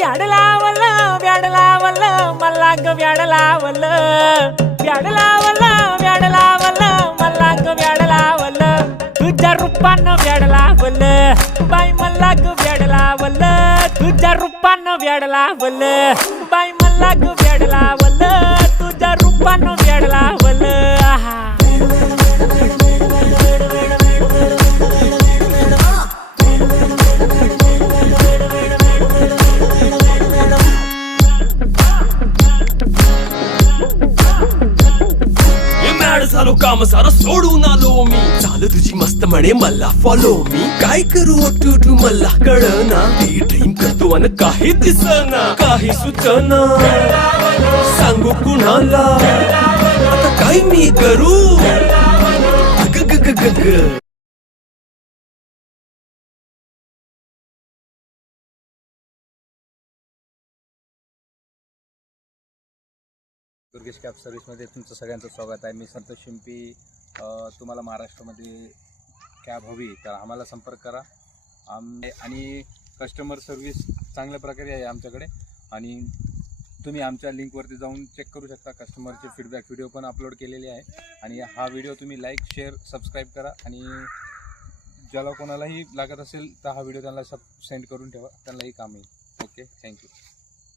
व्याड लावलं व्याड लावलं मला ग व्याड लावलं व्याड लावलं व्याड लावलं मला ग व्याड लावलं तुझ्या रूपानं व्याड लावलं बाई मला ग व्याड लावलं तुझ्या रूपानं व्याड लावलं बाई मला ग व्याड लावलं तुझ्या रूपानं व्याड लावलं आहा झालो काम सारं सोडून आलो मी चाल तुझी मस्त म्हणे मला फॉलो मी काय करू टू मला कळना ती ड्रीम करतो आणि काही दिसना काही सुचना सांगू कुणाला आता काय मी करू ग ग ग ग ग दुर्गेश कॅब सर्व्हिसमध्ये तुमचं सगळ्यांचं स्वागत आहे. मी संतोष शिंपी. तुम्हाला महाराष्ट्रामध्ये कॅब हवी तर आम्हाला संपर्क करा. आणि कस्टमर सर्व्हिस चांगल्या प्रकारे आहे आमच्याकडे आणि तुम्ही आमच्या लिंकवरती जाऊन चेक करू शकता. कस्टमरचे फीडबॅक व्हिडिओ पण अपलोड केलेले आहे आणि हा व्हिडिओ तुम्ही लाईक शेअर सबस्क्राईब करा आणि ज्याला कोणालाही लागत असेल तर हा व्हिडिओ त्यांना सेंड करून ठेवा, त्यांनाही काम येईल. Okay, thank you.